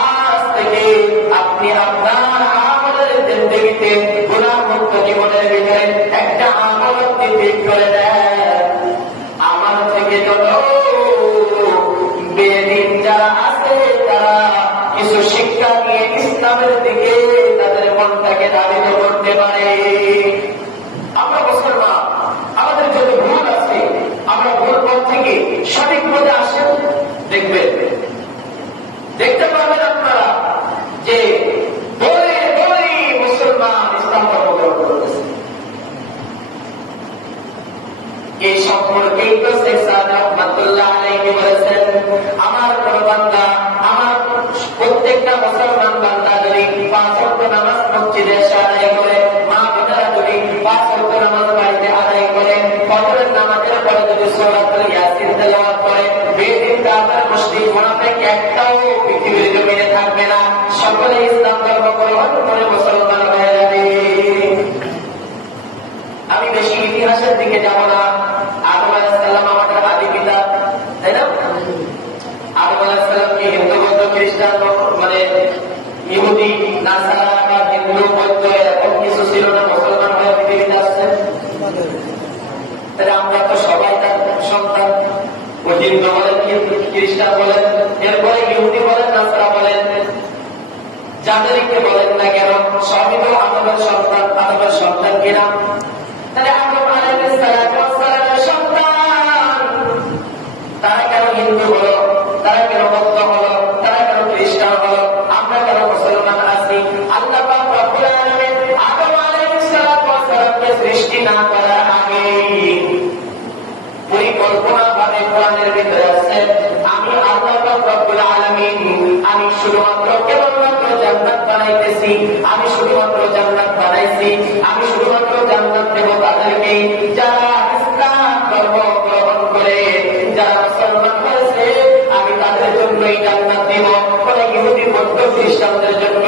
আজ থেকে আপনি আপনার আমলের জিন্দেগিতে গুনাহমুক্ত জীবনের ভিতরে একটা আমল আপনি ঠিক করে দেন। আমার থেকে যত বেদিন যারা আছে তারা কিছু শিক্ষা নিয়ে ইসলামের দিকে তাদের মনটাকে ধাবিত করতে পারে। আমরা মুসলমান, আমাদের যত ভুল আছে আমরা ভুল পথ থেকে সঠিক পথে আসেন, দেখবেন, দেখতে পাবেন আপনারা যে বলে বলে মুসলমান ইসলাম ধর্ম গ্রহণ করতেছে। এই সম্পর্কেই তো শেখ সাদ রহমাতুল্লাহ আলাইহি বলেছেন, আমার কোন বান্দা, আমার প্রত্যেকটা মুসলমান বান্দা যদি 5 ওয়াক্ত নামাজ মসজিদে এসে আদায় করে, মা বোনেরা যদি 5 ওয়াক্ত নামাজ বাড়িতে আদায় করে, ফজরের নামাজের পরে যদি সূরাতুল ইয়াসিন তেলাওয়াত করে, বেদিন কাফের মুশরিক মুনাফিক একটাও পৃথিবীর জমিনে থাকবে না, সকলে ইসলাম ধর্ম গ্রহণ করে মুসলমান হয়ে যাবে। আমি বেশি ইতিহাসের দিকে যাব না। আদম আলাইহিস সালাম আমাদের আদি পিতা, তাই না? আদম আলাইহিস সালামকে হিন্দু বৌদ্ধ খ্রিস্টান মানে ইহুদি নাসারা বা হিন্দু বৌদ্ধ এরকম কিছু ছিল না, মুসলমান হয়ে পৃথিবীতে আসছেন। তাহলে আমরা তো সবাই তার সন্তান। ও হিন্দু বলেন, খ্রিস্টান বলেন, এরপরে ইহুদি বলেন, নাসারা বলেন, যাদেরকে বলেন না কেন, সবই তো আদমের সন্তান। আদমের সন্তান কিনা? তাহলে আদম আলাইহিস সালামের সন্তান তারা কেন হিন্দু হলো, তারা কেন বৌদ্ধ হলো, তারা কেন খ্রিস্টান হলো, আমরা কেন মুসলমান আছি? আল্লাহ পাক রব্বুল আলামিন আদম আলাইহিস সালামকে সৃষ্টি না করার আগে পরিকল্পনা ভাবে কোরআনের ভিতরে আছে, আমি আল্লাহ পাক রব্বুল আলামিন আমি শুধুমাত্র কেবলমাত্র জান্নাত বানাইতেছি, আমি শুধুমাত্র জান্নাত বানাইছি, আমি শুধুমাত্র জান্নাত দেব তাদেরকে যারা ইসলাম ধর্ম গ্রহণ করে, যারা মুসলমান হয়েছে, আমি তাদের জন্যই জান্নাত দেব। কোন ইহুদি বৌদ্ধ খ্রিস্টানদের জন্য